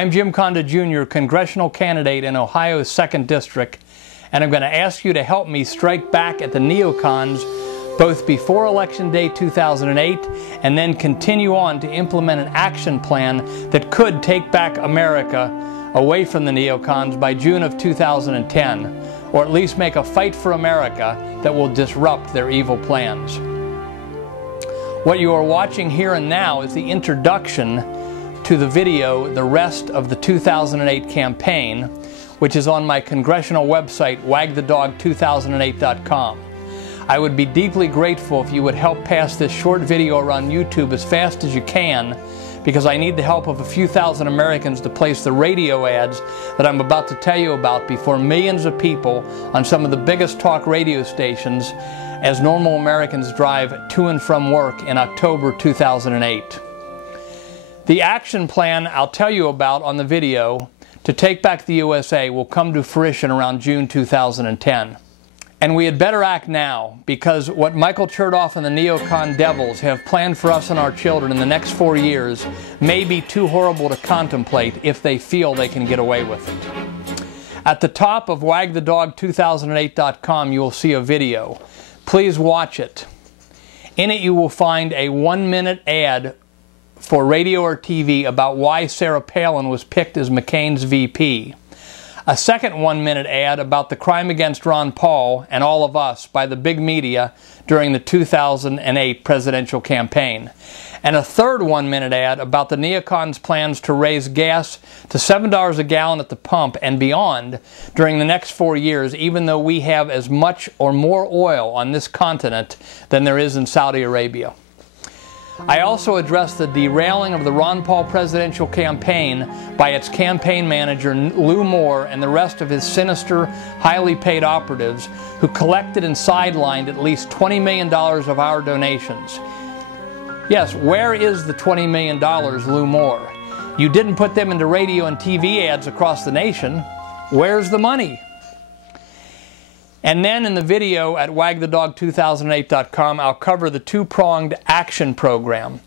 I'm Jim Condit Jr., congressional candidate in Ohio's 2nd District, and I'm going to ask you to help me strike back at the neocons both before Election Day 2008 and then continue on to implement an action plan that could take back America away from the neocons by June of 2010, or at least make a fight for America that will disrupt their evil plans. What you are watching here and now is the introduction to the video, The Rest of the 2008 Campaign, which is on my congressional website, wagthedog2008.com. I would be deeply grateful if you would help pass this short video around YouTube as fast as you can, because I need the help of a few thousand Americans to place the radio ads that I'm about to tell you about before millions of people on some of the biggest talk radio stations as normal Americans drive to and from work in October 2008. The action plan I'll tell you about on the video to take back the USA will come to fruition around June 2010. And we had better act now, because what Michael Chertoff and the neocon devils have planned for us and our children in the next 4 years may be too horrible to contemplate if they feel they can get away with it. At the top of wagthedog2008.com you will see a video. Please watch it. In it you will find a 1-minute ad for radio or TV about why Sarah Palin was picked as McCain's VP. A second 1-minute ad about the crime against Ron Paul and all of us by the big media during the 2008 presidential campaign. And a third 1-minute ad about the neocons' plans to raise gas to $7 a gallon at the pump and beyond during the next 4 years, even though we have as much or more oil on this continent than there is in Saudi Arabia. I also addressed the derailing of the Ron Paul presidential campaign by its campaign manager Lou Moore and the rest of his sinister, highly paid operatives who collected and sidelined at least $20 million of our donations. Yes, where is the $20 million, Lou Moore? You didn't put them into radio and TV ads across the nation. Where's the money? And then in the video at wagthedog2008.com, I'll cover the two-pronged action program.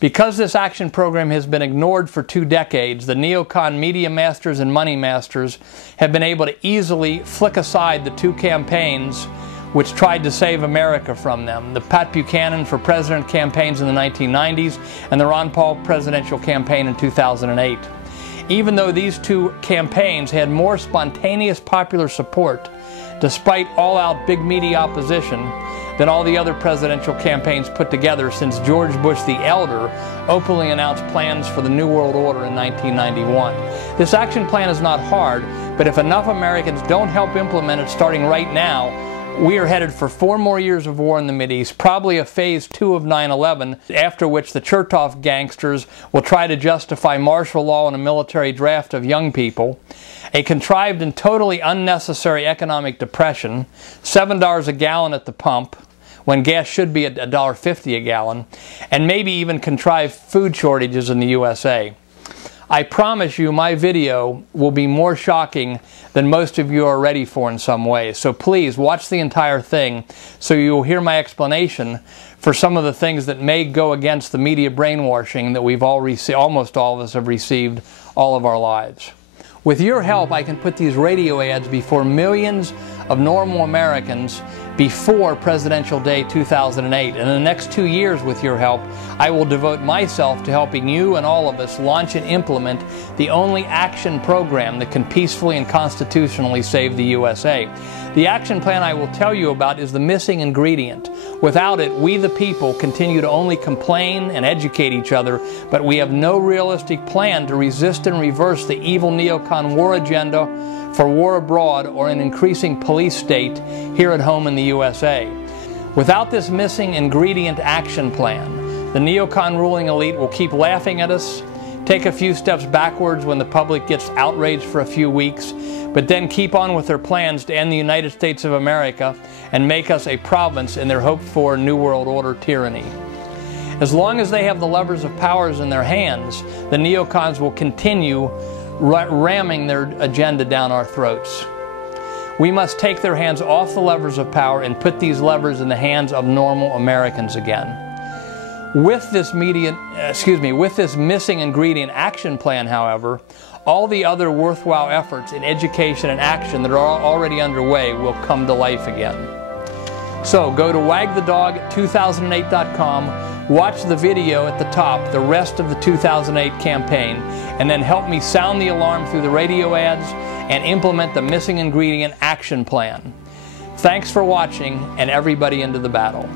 Because this action program has been ignored for 2 decades, the neocon media masters and money masters have been able to easily flick aside the 2 campaigns which tried to save America from them. The Pat Buchanan for President campaigns in the 1990s and the Ron Paul presidential campaign in 2008. Even though these 2 campaigns had more spontaneous popular support, despite all-out big media opposition, than all the other presidential campaigns put together since George Bush the Elder openly announced plans for the New World Order in 1991. This action plan is not hard, but if enough Americans don't help implement it starting right now, we are headed for 4 more years of war in the Mideast, probably a phase 2 of 9/11, after which the Chertoff gangsters will try to justify martial law and a military draft of young people, a contrived and totally unnecessary economic depression, $7 a gallon at the pump, when gas should be at $1.50 a gallon, and maybe even contrived food shortages in the USA. I promise you my video will be more shocking than most of you are ready for in some ways. So please watch the entire thing so you'll hear my explanation for some of the things that may go against the media brainwashing that we've all received, almost all of us have received all of our lives. With your help, I can put these radio ads before millions of normal Americans before Presidential Day 2008. And in the next 2 years, with your help, I will devote myself to helping you and all of us launch and implement the only action program that can peacefully and constitutionally save the USA. The action plan I will tell you about is the missing ingredient. Without it, we the people continue to only complain and educate each other, but we have no realistic plan to resist and reverse the evil neocon war agenda for war abroad or an increasing police state here at home in the USA. Without this missing ingredient action plan, the neocon ruling elite will keep laughing at us, take a few steps backwards when the public gets outraged for a few weeks, but then keep on with their plans to end the United States of America and make us a province in their hoped-for New World Order tyranny. As long as they have the levers of powers in their hands, the neocons will continue ramming their agenda down our throats. We must take their hands off the levers of power and put these levers in the hands of normal Americans again. With this missing ingredient action plan, however, all the other worthwhile efforts in education and action that are already underway will come to life again. So go to wagthedog2008.com, watch the video at the top, the rest of the 2008 campaign, and then help me sound the alarm through the radio ads and implement the missing ingredient action plan. Thanks for watching, and everybody into the battle.